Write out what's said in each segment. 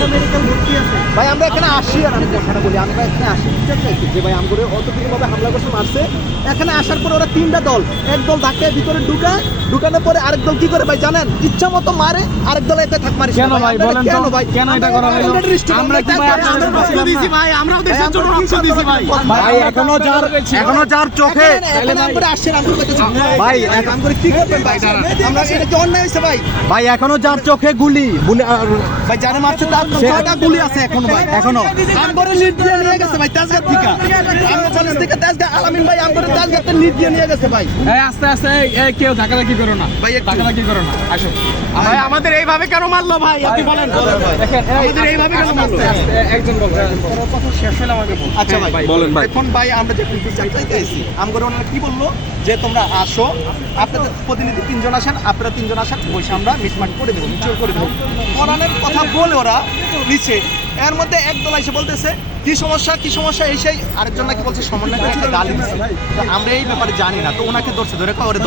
Medical ভর্তি আছে ভাই। আমরা এখানে আসি আর আমি কথাটা বলি, আমরা এখানে আসি ঠিক আছে যে ভাই আমগরে অতটুকুভাবে হামলা করছে, মারছে। এখানে আসার পরে ওরা তিনটা দল, এক দল ধাক্কায় ভিতরে ঢুকানোর পরে আরেক দল কি করে ভাই জানেন? ইচ্ছা মতো মারে, আরেক দল একা থাক মারে। কেন ভাই বলেন তো, কেন এটা করা হলো? আমরা কি ভাই আপনাদের রক্ত দিয়েছি ভাই, আমরাও দেশের জন্য রক্ত দিয়েছি ভাই। ভাই এখনো যার চোখে এখানে আমগরে আসছেন, আমগরে কইতেছি ভাই আমগরে কি করবেন ভাই? আমরা এটা কি অন্যায় হইছে ভাই? ভাই এখনো যার চোখে গুলি ভাই জানে মারছে তার 6টা গুলি আছে এখনো ভাই, এখনো আমগরে লিড দিয়ে নিয়ে গেছে ভাই তেজগাঁ থেকে। আমরা চল্লিশ থেকে তেজগাঁ আলামিন ভাই আমগরে তেজগাঁতে লিড দিয়ে নিয়ে গেছে ভাই। এই আস্তে আস্তে এই কেউ ধাক্কাধাক্কি করো না ভাই, ধাক্কাধাক্কি করো না, আসো ভাই। আমাদের এইভাবে কেন মারলো ভাই আপনি বলেন ভাই? আমাদের এইভাবে কেন মারলো? একজন বলবেন কথা শেষ হলে আমাকে বলুন। আচ্ছা ভাই বলেন ভাই। এখন ভাই আমরা যে বিচার চাইতে আইছি, আমগরে ওনারা কি বললো যে তোমরা আসো, আপনাদের প্রতিনিধি 3 জন আসেন, আপনারা 3 জন আসেন, বসে আমরা মিটমাট করে দেবো, মিউচুয়াল করে দেবো। কোরআনের কথা বলে ওরা নিচে, এর মধ্যে একদল এসে বলতেছে কি সমস্যা এই সেই, আরেকজন নাকি বলছে সমন্বয় একটা গালি দিচ্ছে। তো আমরা এই ব্যাপারে জানি না, তো ওনাকে ধরছে, ধরে ওরে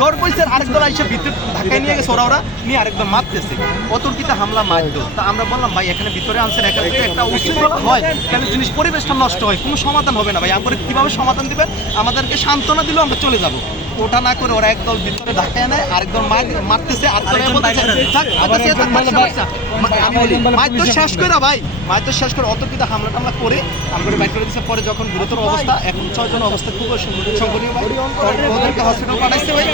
দর কইছে, আরেকদল এসে ভিতরে ঢাকায় নিয়ে গেছে, ওরা নিয়ে আরেকদম মারতেছে, অতর্কিতে হামলা মারতো। তো আমরা বললাম ভাই এখানে ভিতরে আনছেন, এখানে একটা উশৃঙ্খলা হয়, তাহলে জিনিস পরিবেশটা নষ্ট হয়, কোনো সমাধান হবে না ভাই। আমরা কিভাবে সমাধান দিবেন? আমাদেরকে সান্ত্বনা দিলেও আমরা চলে যাবো। ওটা না করে ওরা একদল ভিতরে ঢাকায় নেয়, আরেকদল মারতেছে, মার তো শেষ করে ভাই, মার তো শেষ করে অতর্কিত হামলা টামলা করে আমরা বাইর করে দিচ্ছে। পরে যখন গুরুতর অবস্থা, এখন 6 জন অবস্থা খুব সংকটনীয় ভাই, ওদেরকে হসপিটাল পাঠাইছে ভাই।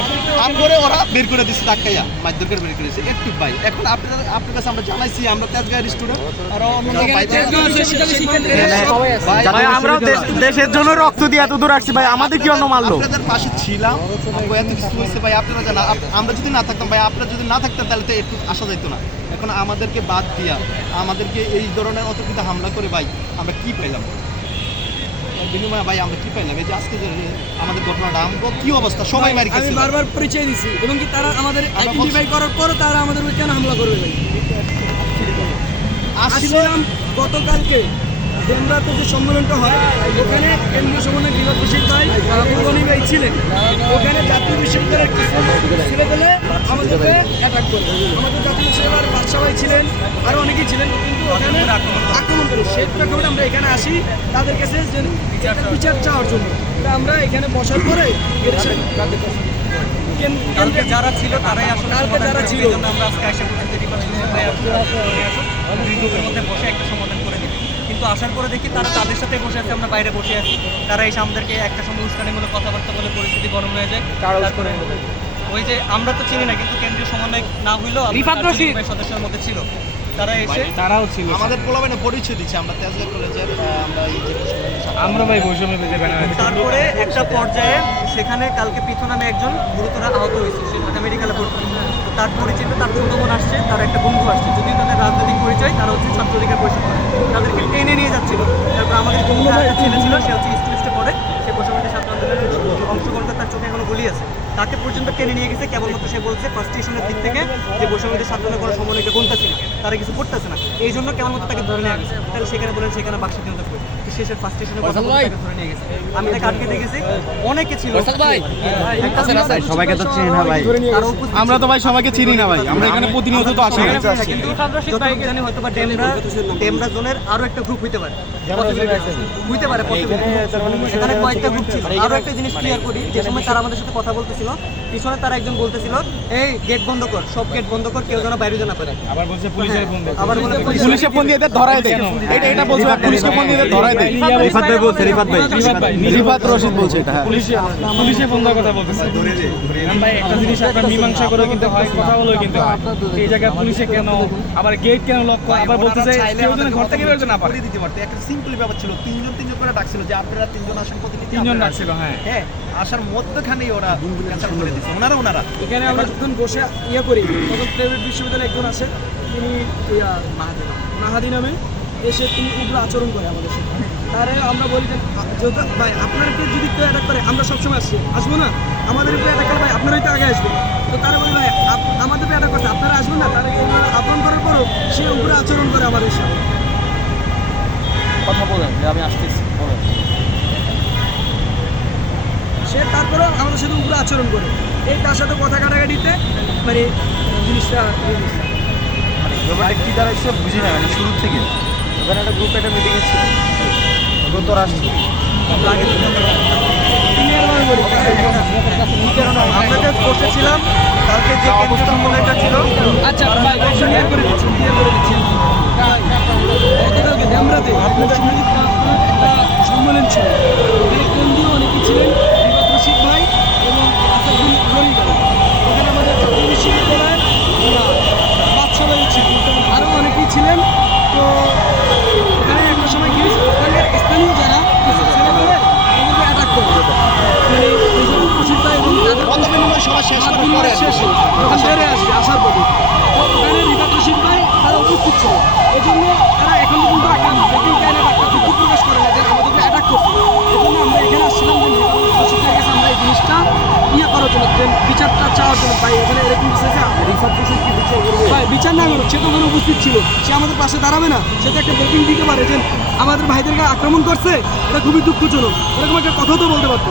আমগরে ওরা বের করে দিচ্ছে ধাক্কাইয়া, মাধ্যমকে বের করে দিচ্ছে একটু ভাই। এখন আপনার কাছে আমরা জানাইছি, আমরা তেজগাঁয়ের স্টুডেন্ট আর ভাই আমরাও দেশের জন্য রক্ত দিয়ে এত দূর আসছি ভাই, আমাদের কি অন্য মারলো? আপনাদের পাশে ছিলাম, এত কিছু হয়েছে ভাই, আপনারা জানা। আমরা যদি না থাকতাম ভাই, আপনারা যদি না থাকতেন তাহলে তো একটু আসা যেত না। এখন আমাদেরকে বাদ দিয়া আমাদেরকে এই ধরনের অতর্কিত হামলা করে ভাই আমরা কি পেলাম? বিনিময়ে ভাই আমরা কি পেলাম? এই যে আজকে যে আমাদের ঘটনাটা, আমরা কি অবস্থা, সবাই মারি গেছে। আমি বারবার পরিচয় দিছি এবং কি তারা আমাদের আইডেন্টিফাই করার পরও তারা আমাদের উপর কেন হামলা করবে ভাই? আসছিলাম গতকালকে ডেমরাতে যে সম্মেলনটা হয়, ওখানে কেন্দ্রীয় সমন্বয় বিভাগ ভাই পূর্বনী ভাই ছিলেন, ওখানে জাতীয় বিশ্ববিদ্যালয়ের ছেলে পেলে আমাদেরকে অ্যাটাক করে। আমাদের জাতীয় বিশ্ববিদ্যালয়ের বাদশা ভাই ছিলেন, আরও অনেকেই ছিলেন, কিন্তু ওখানে আক্রমণ করে। সেই প্রেক্ষাপটে আমরা এখানে আসি তাদের কাছে যে বিচার চাওয়ার জন্য। আমরা এখানে বসার পরে কালকে যারা ছিল তারাই আসলে যারা ছিল আমরা আজকে আশা করছি গ্রুপের মধ্যে বসে একটা সমাধান করে দিই। কিন্তু আসার পরে দেখি তারা তাদের সাথে বসে আছে, আমরা বাইরে বসে আছি। তারা এসে আমাদেরকে একটা সময় উস্কানিমূলক কথাবার্তা বলে পরিস্থিতি গরম হয়ে যায়। তারপরে ওই যে আমরা তো চিনি না, কিন্তু কেন্দ্রীয় সমন্বয় না হইলেও সদস্যের মধ্যে ছিল, তারা এসে তারাও ছিল আমাদের পোলাবেনে পরিচয় দিচ্ছে। আমরা তেজগাঁ কলেজের আমরা ভাই বৈষম্য। তারপরে একটা পর্যায়ে সেখানে কালকে পিথু নামে একজন গুরুতর আহত হয়েছে, সে ঢাকা মেডিকেলে ভর্তি। তার পরিচিত তার ছোট বোন আসছে, তার একটা বন্ধু আসছে, যদিও তাদের রাজনৈতিক পরিচয়, তারা হচ্ছে ছাত্র অধিকার পরিষদ করে, তাদেরকে টেনে নিয়ে যাচ্ছিল। তারপর আমাদের বন্ধু ছেলে ছিল, সে হচ্ছে স্কুলিস্টে পড়ে, সে বৈষম্য ছাত্র আন্দোলনের অংশগ্রহণ করে, তার চোখে এখনো গুলি আছে, তাকে পর্যন্ত টেনে নিয়ে গেছে। কেবলমাত্র সে বলছে ফার্স্ট স্টেশনের দিক থেকে যে বৈষম্যদের ছাত্র কোনো সমন্বয়কে গুনতেছি না, তারা কিছু করতেছে না, এই জন্য কেবলমাত্র তাকে ধরে নিয়ে গেছে। তাহলে সেখানে বলেন সেখানে বাক্স চিন্তা করে শেষের ফার্স্ট স্টেশনে কথা বলে তাকে ধরে নিয়ে গেছে। আমি তাকে আটকে দেখেছি, অনেকে ছিল সবাইকে তো চিনি না ভাই, আমরা তো ভাই সবাইকে চিনি না ভাই, আমরা এখানে প্রতিনিয়ত তো আসি। কিন্তু জানি হয়তো বা ডেমরা জোনের আরো একটা গ্রুপ হইতে পারে, সেখানে কয়েকটা গ্রুপ ছিল। আরো একটা জিনিস ক্লিয়ার করি, যে সময় তারা আমাদের সাথে কথা বলতেছিল, পিছনে তারা একজন বলতেছিল এই গেট বন্ধ কর, সব গেট বন্ধ কর, কেউ যেন বাইরে যেতে না পারে। আবার বলছে পুলিশের ফোন দে, আবার বলে পুলিশে ফোন দিয়ে ধরায় দেয়, এটা বলছে পুলিশকে ফোন দিয়ে ধরায় দেয়। রিফাত ভাই বলছে, রিফাত রশিদ বলছে এটা, পুলিশে ফোন দেওয়ার কথা বলতেছে। ভাই একটা জিনিস আপনার মীমাংসা করে কিন্তু হয়, কথা বলেও কিন্তু হয়। এই জায়গায় পুলিশে কেন, আবার গেট কেন লক করে, আবার বলতেছে কেউ যেন ঘর থেকে বের হতে না পারে। দিতে পারতো, একটা সিম্পল ব্যাপার ছিল। 3 জন করে ডাকছিল যে আপনারা 3 জন আসেন, প্রতিনিধি 3 জন ডাকছিল। হ্যাঁ, আসার মধ্যখানেই ওরা ক্যান্সেল করে দিচ্ছে ওনারা। এখানে আমরা যখন বসে করি, তখন প্রাইভেট বিশ্ববিদ্যালয়ে একজন আসে, তিনি মাহাদি নামে এসে তিনি উগ্র আচরণ করে আমাদের সাথে। তারে আমরা বলি যে ভাই আপনাদেরকে যদি কেউ অ্যাটাক করে, আমরা সবসময় আসবো না, আমাদের উপরে অ্যাটাক করে ভাই আপনারাই তো আগে আসবেন। তো তারা বলি ভাই আমাদের উপরে অ্যাটাক করছে, আপনারা আসবেন না। তারা আক্রমণ করার পরও সে উগ্র আচরণ করে আমাদের সাথে। কথা বলেন যে আমি আসতেছি, বলেন। সে তারপরেও আমাদের সাথে উগ্র আচরণ করে, এই তার সাথে কথা কাটাকাটিতে মানে জিনিসটা ব্যাপারটা কী দাঁড়াইছে বুঝি না আমি শুরু থেকে ওখানে একটা গ্রুপে একটা মিটিং ছিল ওগুলো তো আসছে আমরা জাস্ট বসেছিলাম কালকে যে কেন্দ্রীয় সম্মেলনটা ছিল আচ্ছা ভাই ক্লিয়ার করে দিচ্ছি গতকালকে ড্যামরাতে আপনার সঙ্গীত একটা সম্মেলন ছিল এখানে কেন্দ্রীয় অনেকে ছিলেন বিগত রশিদ ভাই এবং আসাদুল জরিগাল ওখানে আমাদের চট্টগ্রাম বিশ্ববিদ্যালয়ের বাদশা ভাই ছিল আরও অনেকেই ছিলেন তো ওখানে একটা সময় গিয়েছিল ওখানে স্থানীয় যারা কিছু ছেলেমেয়ে ওদেরকে অ্যাটাক করবে মানে এই যে রশিদ ভাই এবং তাদের কত বিনিময় সভা শেষ মাঠ করার পরে বিনিময় শেষে যখন বেড়ে আসবে আসার পথে তো ওখানে রিফাত রশিদ ভাই তারা উপস্থিত ছিল এই জন্য তারা এখন পর্যন্ত একটা ব্রেকিং টাইমে একটা যুক্তি প্রকাশ করে না যে আমাদেরকে অ্যাটাক করছে এই জন্য আমরা এখানে আসছিলাম যে রিফাত রশিদের কাছে আমরা এই জিনিসটা ইয়ে করার জন্য যে বিচারটা চাওয়ার জন্য ভাই এখানে এরকম বিষয় রিফাত রশিদ কি বিচার করবে ভাই বিচার না করুক সে তো ওখানে উপস্থিত ছিল সে আমাদের পাশে দাঁড়াবে না সে তো একটা ব্রেকিং দিতে পারে যে আমাদের ভাইদেরকে আক্রমণ করছে এটা খুবই দুঃখজনক এরকম একটা কথা তো বলতে পারতো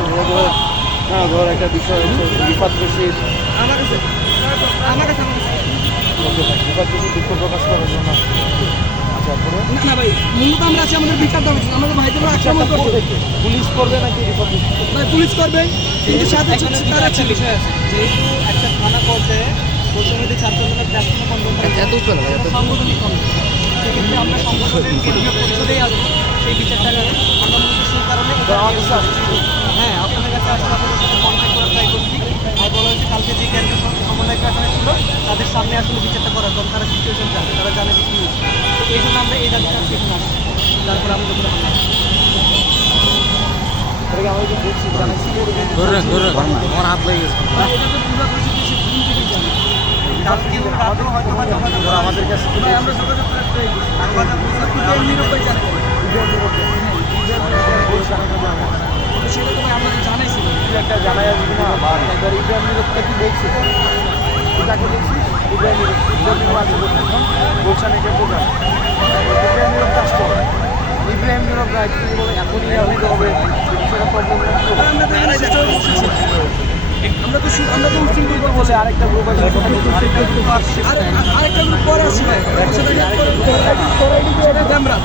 না ধর একটা বিষয় হচ্ছে রিফাত রশিদ আমার কাছে রিফাত রশিদ দুঃখ প্রকাশ করার জন্য আচ্ছা পরে না না ভাই মূলত আমরা আছি আমাদের বিচার দাবি ছিল। আমাদের ভাইদেরও আক্রমণ করছে পুলিশ করবে নাকি রিফাত রশিদ ভাই পুলিশ করবে কিন্তু সাথে তারা ছিল যেহেতু একটা থানা পর্যায়ে বৈষম্যবিরোধী ছাত্র আন্দোলনের প্ল্যাটফর্মে কন্ট্রোল সাংগঠনিক কন্ট্রোল সেক্ষেত্রে আমরা সংগঠনের কেন্দ্রীয় পরিষদেই আসবো সেই বিচারটা আমরা মূলত সেই কারণে হ্যাঁ আপনাদের কাছে আসলে আপনাদের সাথে কন্ট্যাক্ট করার ট্রাই করছি আর বলা হয়েছে কালকে যে কেন্দ্রীয় সমন্বয়করা এখানে ছিল তাদের সামনে আসলে বিচারটা করার কারণ তারা সিচুয়েশন জানে তারা জানে যে কী হয়েছে তো এই জন্য আমরা এই দাবিটা সেখানে আসছি তারপরে আমি যখন এটাকে আমি যে বলছি জানাইছি আমার হাত লেগে গেছে এটা তো পুরো প্রসিদ্ধি সে ঘুম থেকে জানে কালকে রাতেও হয়তো বা যোগাযোগ করা আমাদের কাছে ভাই আমরা যোগাযোগ করে ট্রাই করছি নিরুপায় জানবো সেটা তো ভাই আমাদের জানাইছিল একটা জানাই আসবি না একবার ইব্রাহিম নিরবটা কি দেখছি তাকে দেখছি ইব্রাহিম নিরব আছে বলছেন একে প্রোগ্রাম ইব্রাহিম নিরব কাজ করে ইব্রাহিম নিরব তিনি বলে এখনই হবে হবে সেটা প্রবলেম আমরা তো উচ্ছৃঙ্খল করবো বলে আরেকটা গ্রুপ আছে আরেকটা গ্রুপ পরে আসছি ভাই সেটা ড্যামরা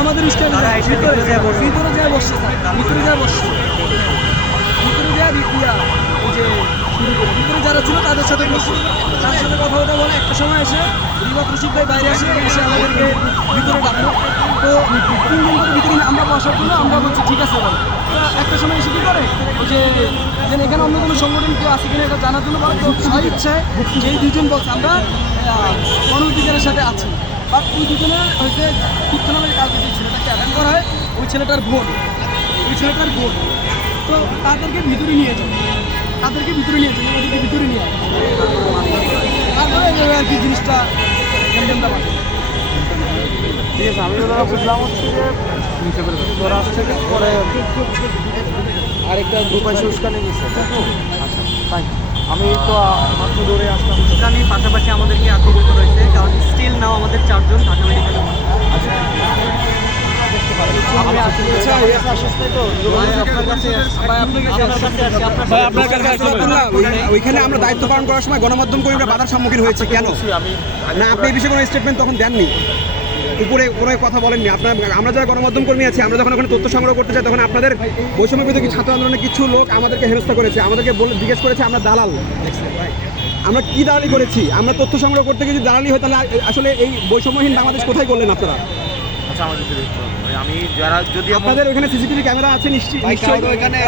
আমাদের উস্কানি ভিতরে যা বসছে স্যার ভিতরে যা বসছে ভিতরে যা ওই যে ভিতরে যারা ছিল তাদের সাথে বসছে তার সাথে কথা বলতে বলে একটা সময় এসে রিফাত রশিদ ভাই বাইরে এসে আমাদেরকে ভিতরে ডাকলো তো 3 দিন করে ভিতরে আমরা বসার জন্য আমরা বলছি ঠিক আছে বলো তো একটা সময় এসে কী করে ওই যে এখানে অন্য কোনো সংগঠন কেউ আছে কিনা এটা জানার জন্য বলে তো সবাই ইচ্ছে যে এই দুজন বলছে আমরা গণঅধিকারের সাথে আছি বাট ওই দুজনে হয়েছে তথ্য নামের কাউকে যে ছেলেটাকে অ্যাটেন্ড করা হয় ওই ছেলেটার ভোট তো তাদেরকে ভিতরে নিয়ে যাবে ওদেরকে ভিতরে নিয়ে আসে তারপরে এইভাবে আর কি জিনিসটা গেমটা বাজে ঠিক আছে আমি ওরা বুঝলাম হচ্ছে যে তোরা আসছে পরে আরেকটা গ্রুপ আছে উস্কানি নিচ্ছে আচ্ছা তাই আমি তো মাত্র দৌড়ে আসলাম উস্কানির পাশাপাশি আমাদেরকে আক্রমণ করা হয়েছে কারণ স্টিল নাও আমাদের 4 জন ঢাকা মেডিকেলে আমি আসতে তো আপনার কাছে ওইখানে আমরা দায়িত্ব পালন করার সময় গণমাধ্যম কর্মীরা বাধার সম্মুখীন হয়েছে কেন আমি না আপনি এই বিষয়ে কোনো স্টেটমেন্ট তখন দেননি উপরে কোনো কথা বলেননি আপনার আমরা যারা গণমাধ্যম কর্মী আছি আমরা যখন ওখানে তথ্য সংগ্রহ করতে চাই তখন আপনাদের বৈষম্য বিরোধী ছাত্র আন্দোলনের কিছু লোক আমাদেরকে হেনস্থা করেছে আমাদেরকে জিজ্ঞেস করেছে আমরা দালাল আমরা কি দালালি করেছি আমরা তথ্য সংগ্রহ করতে গিয়ে যদি দালালি হয় তাহলে আসলে এই বৈষম্যহীন বাংলাদেশ কোথায় করলেন আপনারা আচ্ছা আমার যদি দেখতে হবে আমি যারা যদি আপনাদের ওখানে সিসিটিভি ক্যামেরা আছে নিশ্চয়ই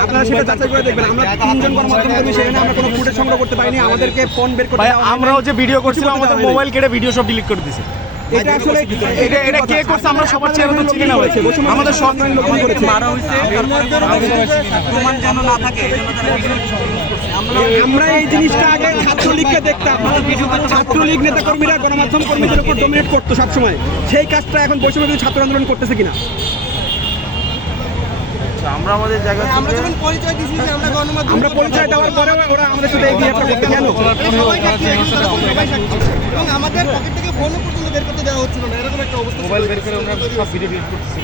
আপনারা সেটা যাচাই করে দেখবেন আমরা 3 জন গণমাধ্যম কর্মী সেখানে আমরা কোনো ফুটেজ সংগ্রহ করতে পারিনি আমাদেরকে ফোন বের করতে দেওয়া হয়নি। আমরাও যে ভিডিও করছিলাম আমাদের মোবাইল কেটে ভিডিও সব ডিলিট করে দিয়েছে এটা আসলে এটা কে করছে আমরা সবার চেয়ে তো চিনি না ভাই আমাদের সব লোক করেছে মারা হয়েছে প্রমাণ যেন না থাকে এই জন্য তারা ভিডিও করছে আমরা এই জিনিসটা আগে ছাত্রলীগকে দেখতাম ছাত্রলীগ নেতা কর্মীরা গণমাধ্যম কর্মীদের উপর ডমিনেট করতো সবসময় সেই কাজটা এখন বৈষম্য বিরোধী ছাত্র আন্দোলন করতেছে কিনা আমরা আমাদের জায়গা আমরা যখন পরিচয় দিয়েছি যে আমরা গণমাধ্যম আমরা পরিচয় দেওয়ার পরে ওরা আমাদের সাথে এই বিহেভটা করতে কেন? সবাই সাক্ষী, এখন তারা সবাই সাক্ষী। এবং আমাদের পকেট থেকে ফোনও পর্যন্ত বের করতে দেওয়া হচ্ছিল না, এরকম একটা অবস্থা ছিল। মোবাইল বের করে আমরা সব ভিডিও ডিলিট করতেছি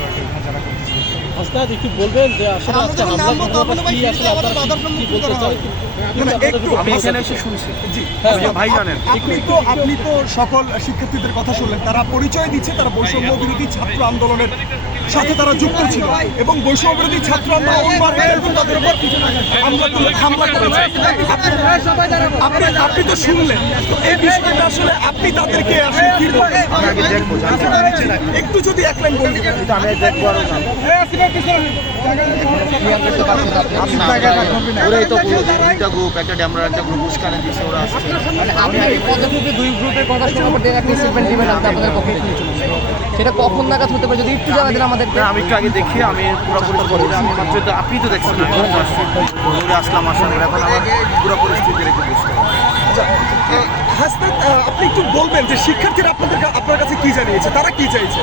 যারা করতেছি। ওস্তাদ একটু বলবেন যে আসলে আমরা আজকে যখন হামলা নামবো তখন ঘটনাটা ভাই কি আসলে আমাদের আপনারা বাধার কি সম্মুখীন বলতে করা চান? হয়। একটু আমি এখানে এসে শুনছি জি ভাই জানেন আপনি তো সকল শিক্ষার্থীদের কথা শুনলেন, তারা পরিচয় দিচ্ছে তারা বৈষম্য বিরোধী ছাত্র আন্দোলনের সাথে তারা যুক্ত ছিল এবং বৈষম্য বিরোধী ছাত্র আন্দোলন তাদের উপর হামলা করেছে। আপনি তো শুনলেন, তো এই বিষয়টা আসলে আপনি তাদেরকে আসলে কি বলবেন? একটু যদি এক লাইন বলবেন। আমি দেখবো আরো না ওরাই তো বললো যে দুইটা গ্রুপ, একটা ড্যামরা একটা গ্রুপ উস্কানে দিচ্ছে ওরা আসছে। আপনি পদক্ষেপে দুই গ্রুপের কথা শোনার পর দিয়ে একটা স্টেটমেন্ট দিবেন আপনি আপনাদের পক্ষে কি চলছে সেটা কখন নাগাদ হতে পারে যদি একটু জানাতেন আমাদেরকে। না, আমি একটু আগে দেখি, আমি পুরোপুরি আমি মাত্র তো আপনি তো দেখছেন না, আমি তো আসছি দৌড়ে আসলাম, আসার পর এখন আমার পুরো পরিস্থিতি একটু বুঝতে হবে। হাসনাত, আপনি একটু বলবেন যে শিক্ষার্থীরা আপনার কাছে কি জানিয়েছে, তারা কি চাইছে?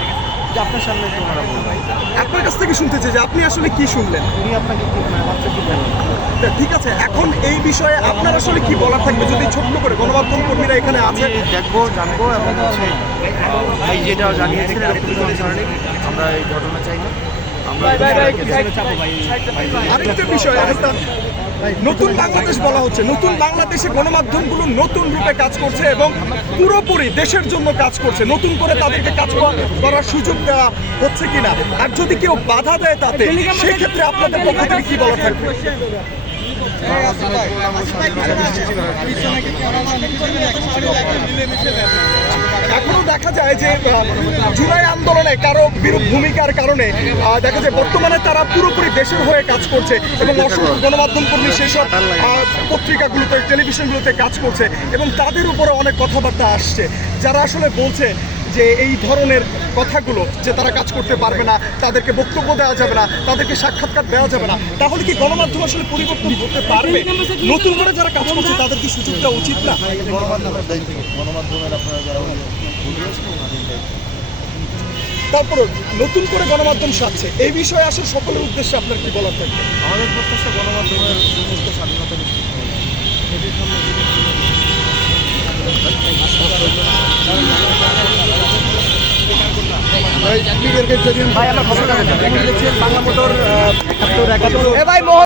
যে আপনার সামনে তো ওনারা বলবে আপনার কাছ থেকে শুনতে চাই যে আপনি আসলে কি শুনলেন। উনি আপনাকে কি মানে মাত্র কি বলবেন? ঠিক আছে, এখন এই বিষয়ে আপনার আসলে কি বলার থাকবে যদি ছোট্ট করে গণমাধ্যম কর্মীরা এখানে আছে? আমি দেখবো, জানবো এবং হচ্ছে ভাই যেটা জানিয়েছেন এরকম কোনো ধরনের আমরা এই ঘটনা চাই না। আমরা আরেকটা বিষয় হাসনাত, নতুন বাংলাদেশ বলা হচ্ছে, নতুন বাংলাদেশে গণমাধ্যমগুলো নতুন রূপে কাজ করছে এবং পুরোপুরি দেশের জন্য কাজ করছে, নতুন করে তাদেরকে কাজ করার সুযোগ দেওয়া হচ্ছে কিনা, আর যদি কেউ বাধা দেয় তাতে সেই ক্ষেত্রে আপনাদের পক্ষ থেকে কি বলা থাকবে? এখনো দেখা যায় যে জুলাই আন্দোলনে কারো বিরূপ ভূমিকার কারণে দেখা যায় বর্তমানে তারা পুরোপুরি দেশের হয়ে কাজ করছে এবং অসংখ্য গণমাধ্যম কর্মী সেসব পত্রিকাগুলোতে টেলিভিশনগুলোতে কাজ করছে এবং তাদের উপরে অনেক কথাবার্তা আসছে, যারা আসলে বলছে যে এই ধরনের কথাগুলো যে তারা কাজ করতে পারবে না, তাদেরকে বক্তব্য দেওয়া যাবে না, তাদেরকে সাক্ষাৎকার দেওয়া যাবে না। তাহলে কি গণমাধ্যম আসলে পরিবর্তন করতে পারবে? নতুন করে যারা কাজ করছে তাদের কি সুযোগ দেওয়া উচিত না? তারপরে নতুন করে গণমাধ্যম সাজছে, এই বিষয়ে আসলে সকলের উদ্দেশ্যে আপনার কি বলার থাকবে? আমাদের প্রত্যাশা গণমাধ্যমের সমস্ত স্বাধীনতা নিশ্চিত হবে। ভাই আমরা বাংলা মোটর 71